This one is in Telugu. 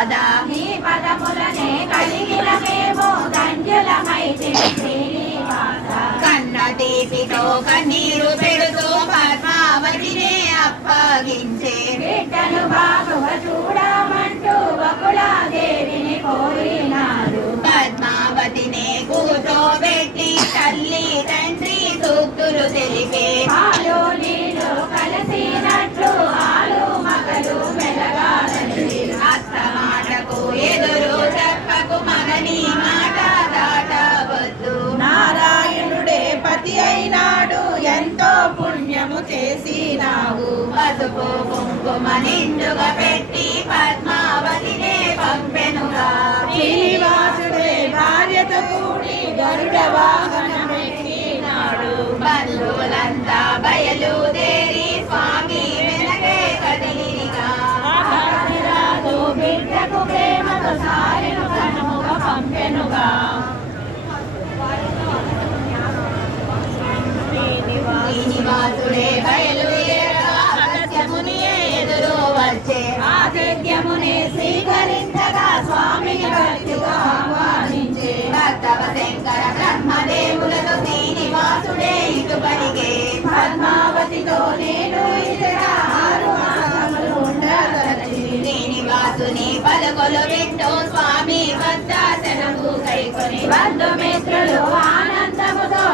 నీ పదములనే కలిగిన మేము ధన్యులమైతే శ్రీనివాస కన్న తీపితో కన్నీరు పెడుతూ పద్మావతినే అప్పగించే బిడ్డను బాగుగా చూడమంటూ బకుళాదేవిని కోరినాడు పద్మావతినే కూర్చోబెట్టి తల్లి తండ్రి సూక్తులు తెలిపే పాలు నీళ్ళు కలిసినట్లు ఆలు మగలు మెలగాలని అత్త మాటకు ఎదురు చెప్పకు మగని మాట దాటవద్దు నారాయణుడే పతి అయినాడు ఎంతో పుణ్యము చేసినావు పసుపు కుంకుమ నిండుగా పెట్టి పద్మావతినే పంపెనుగా శ్రీనివాసుడే భార్యతో కూడి గరుడ వాహనమెక్కినాడు బంధువులంతా బయలుదేరి స్వామి వెనకే కదిలిగా రాదు బిడ్డకు ప్రేమతో సారెను కనుముగా పంపెనుగా శ్రీనివాసుడే బయలుదేరగా అగస్త్యమునియే ఎదురు వచ్చే ఆతిథ్యముని స్వీకరించగా స్వామిని భక్తిగా ఆహ్వానించే భక్తవ శంకర బ్రహ్మదేవులతో శ్రీనివాసుడే ఇటు పలికే పద్మావతితో నేను ఇతర 6 మాసములు ఉండదలచి శ్రీనివాసుని పలుకులు వింటూ స్వామి వద్ద సెలవు కైకొని బంధుమిత్రులు ఆనందముతో